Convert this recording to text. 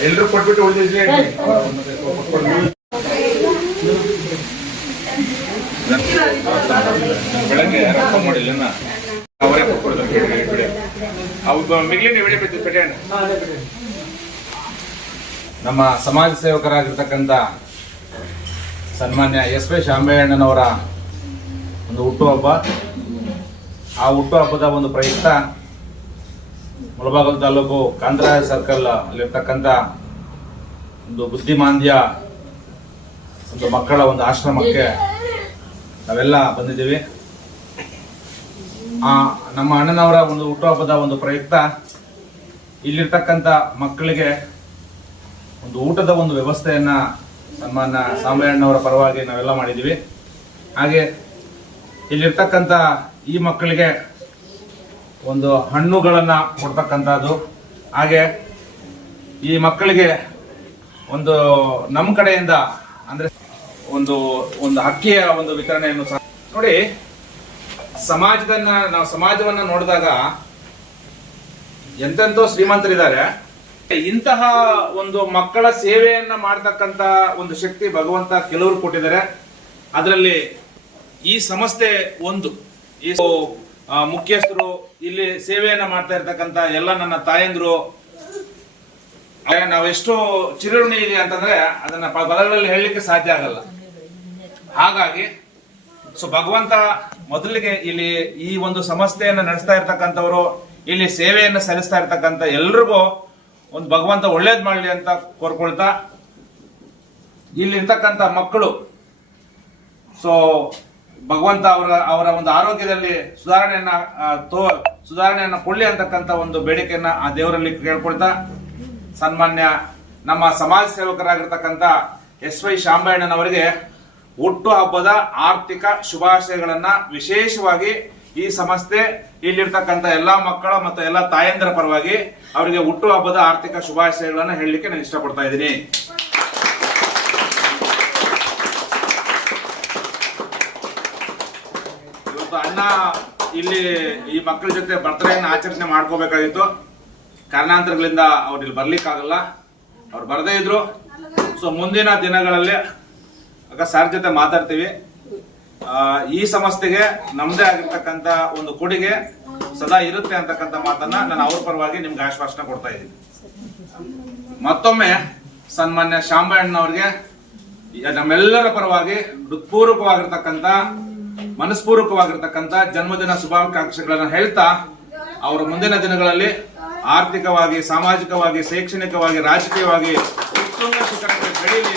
ಎಲ್ರು ಕೊಟ್ಬಿಟ್ಟು ಉಳಿದಿದ್ರೆ ಬೆಳಗ್ಗೆ ರಪ್ಪ ಮಾಡಿಲ್ಲ ಅವರೇ ವಿಡಿಯೋ ನಮ್ಮ ಸಮಾಜ ಸೇವಕರಾಗಿರ್ತಕ್ಕಂಥ ಸನ್ಮಾನ್ಯ ಎಸ್ ಪಿ ಶಾಂಬಯ್ಯಣ್ಣನವರ ಒಂದು ಹುಟ್ಟುಹಬ್ಬ ಆ ಹುಟ್ಟುಹಬ್ಬದ ಒಂದು ಪ್ರಯುಕ್ತ ಮುಳಬಾಗಲ್ ತಾಲೂಕು ಕಾಂತರಾಯ ಸರ್ಕಲ್ ಅಲ್ಲಿರ್ತಕ್ಕಂಥ ಒಂದು ಬುದ್ಧಿಮಾಂದ್ಯ ಒಂದು ಮಕ್ಕಳ ಒಂದು ಆಶ್ರಮಕ್ಕೆ ನಾವೆಲ್ಲ ಬಂದಿದ್ದೀವಿ. ಆ, ನಮ್ಮ ಅಣ್ಣನವರ ಒಂದು ಹುಟ್ಟುಹಬ್ಬದ ಒಂದು ಪ್ರಯುಕ್ತ, ಇಲ್ಲಿರ್ತಕ್ಕಂಥ ಮಕ್ಕಳಿಗೆ ಒಂದು ಊಟದ ಒಂದು ವ್ಯವಸ್ಥೆಯನ್ನ ನಮ್ಮನ್ನ ಸಾಂಬಯ್ಯಣ್ಣವರ ಪರವಾಗಿ ನಾವೆಲ್ಲ ಮಾಡಿದ್ದೀವಿ. ಹಾಗೆ ಇಲ್ಲಿರ್ತಕ್ಕಂಥ ಈ ಮಕ್ಕಳಿಗೆ ಒಂದು ಹಣ್ಣುಗಳನ್ನ ಕೊಡ್ತಕ್ಕಂಥದ್ದು. ಹಾಗೆ ಈ ಮಕ್ಕಳಿಗೆ ಒಂದು ನಮ್ಮ ಕಡೆಯಿಂದ ಅಂದ್ರೆ ಒಂದು ಒಂದು ಅಕ್ಕಿಯ ಒಂದು ವಿತರಣೆಯನ್ನು ಸಹ ನೋಡಿ, ಸಮಾಜದನ್ನ, ನಾವು ಸಮಾಜವನ್ನ ನೋಡಿದಾಗ ಎಂತೆಂತೋ ಶ್ರೀಮಂತರಿದ್ದಾರೆ. ಇಂತಹ ಒಂದು ಮಕ್ಕಳ ಸೇವೆಯನ್ನ ಮಾಡತಕ್ಕಂತ ಒಂದು ಶಕ್ತಿ ಭಗವಂತ ಕೆಲವರು ಕೊಟ್ಟಿದ್ದಾರೆ. ಅದರಲ್ಲಿ ಈ ಸಂಸ್ಥೆ ಒಂದು. ಈ ಮುಖ್ಯಸ್ಥರು ಇಲ್ಲಿ ಸೇವೆಯನ್ನ ಮಾಡ್ತಾ ಇರ್ತಕ್ಕಂತ ಎಲ್ಲ ನನ್ನ ತಾಯಂದ್ರು ನಾವೆಷ್ಟು ಚಿರಋಣಿ ಇದೆ ಅಂತಂದ್ರೆ ಅದನ್ನ ಪದಗಳಲ್ಲಿ ಹೇಳಲಿಕ್ಕೆ ಸಾಧ್ಯ ಆಗಲ್ಲ. ಹಾಗಾಗಿ ಸೊ ಭಗವಂತ ಮೊದಲಿಗೆ ಇಲ್ಲಿ ಈ ಒಂದು ಸಂಸ್ಥೆಯನ್ನು ನಡೆಸ್ತಾ ಇರ್ತಕ್ಕಂಥವ್ರು, ಇಲ್ಲಿ ಸೇವೆಯನ್ನು ಸಲ್ಲಿಸ್ತಾ ಇರ್ತಕ್ಕಂಥ ಎಲ್ರಿಗೂ ಒಂದು ಭಗವಂತ ಒಳ್ಳೇದು ಮಾಡಲಿ ಅಂತ ಕೋರ್ಕೊಳ್ತಾ, ಇಲ್ಲಿ ಇರ್ತಕ್ಕಂಥ ಮಕ್ಕಳು ಸೊ ಭಗವಂತ ಅವರ ಅವರ ಒಂದು ಆರೋಗ್ಯದಲ್ಲಿ ಸುಧಾರಣೆಯನ್ನ ತೋ, ಸುಧಾರಣೆಯನ್ನ ಕೊಡ್ಲಿ ಅಂತಕ್ಕಂಥ ಒಂದು ಬೇಡಿಕೆಯನ್ನ ಆ ದೇವರಲ್ಲಿ ಕೇಳ್ಕೊಳ್ತಾ, ಸನ್ಮಾನ್ಯ ನಮ್ಮ ಸಮಾಜ ಸೇವಕರಾಗಿರ್ತಕ್ಕಂಥ ಎಸ್ ವೈ ಶಾಂಬಯ್ಯಣ್ಣನವರಿಗೆ ಹುಟ್ಟು ಹಬ್ಬದ ಆರ್ಥಿಕ ಶುಭಾಶಯಗಳನ್ನ ವಿಶೇಷವಾಗಿ ಈ ಸಂಸ್ಥೆ ಇಲ್ಲಿರ್ತಕ್ಕಂಥ ಎಲ್ಲಾ ಮಕ್ಕಳ ಮತ್ತು ಎಲ್ಲಾ ತಾಯಂದಿರ ಪರವಾಗಿ ಅವರಿಗೆ ಹುಟ್ಟು ಹಬ್ಬದ ಆರ್ಥಿಕ ಶುಭಾಶಯಗಳನ್ನ ಹೇಳಲಿಕ್ಕೆ ನಾನು ಇಷ್ಟಪಡ್ತಾ ಇದ್ದೀನಿ. ಇವತ್ತು ಅಣ್ಣ ಇಲ್ಲಿ ಈ ಮಕ್ಕಳ ಜೊತೆ ಬರ್ತಡೆಯನ್ನು ಆಚರಣೆ ಮಾಡ್ಕೋಬೇಕಾಗಿತ್ತು. ಕಾರಣಾಂತರಗಳಿಂದ ಅವ್ರು ಇಲ್ಲಿ ಬರ್ಲಿಕ್ಕಾಗಲ್ಲ. ಅವ್ರು ಬರದೇ ಇದ್ರು. ಸೊ ಮುಂದಿನ ದಿನಗಳಲ್ಲಿ ಸರ್ ಜೊತೆ ಮಾತಾಡ್ತೀವಿ. ಈ ಸಂಸ್ಥೆಗೆ ನಮ್ದೇ ಆಗಿರ್ತಕ್ಕಂಥ ಒಂದು ಕೊಡುಗೆ ಸದಾ ಇರುತ್ತೆ ಅಂತಕ್ಕಂಥ ಮಾತನ್ನ ನಾನು ಅವ್ರ ಪರವಾಗಿ ನಿಮ್ಗೆ ಆಶ್ವಾಸನೆ ಕೊಡ್ತಾ ಇದ್ದೀನಿ. ಮತ್ತೊಮ್ಮೆ ಸನ್ಮಾನ್ಯ ಶಾಂಬಣ್ಣವ್ರಿಗೆ ನಮ್ಮೆಲ್ಲರ ಪರವಾಗಿ ಹೃತ್ಪೂರ್ವಕವಾಗಿರ್ತಕ್ಕಂಥ ಮನಸ್ಪೂರ್ವಕವಾಗಿರ್ತಕ್ಕಂಥ ಜನ್ಮದಿನ ಶುಭಾಕಾಂಕ್ಷೆಗಳನ್ನ ಹೇಳ್ತಾ ಅವರ ಮುಂದಿನ ದಿನಗಳಲ್ಲಿ ಆರ್ಥಿಕವಾಗಿ, ಸಾಮಾಜಿಕವಾಗಿ, ಶೈಕ್ಷಣಿಕವಾಗಿ, ರಾಜಕೀಯವಾಗಿ ಉತ್ತಮ ಶಿಖರಕ್ಕೆ ಬೆಳೀಲಿ.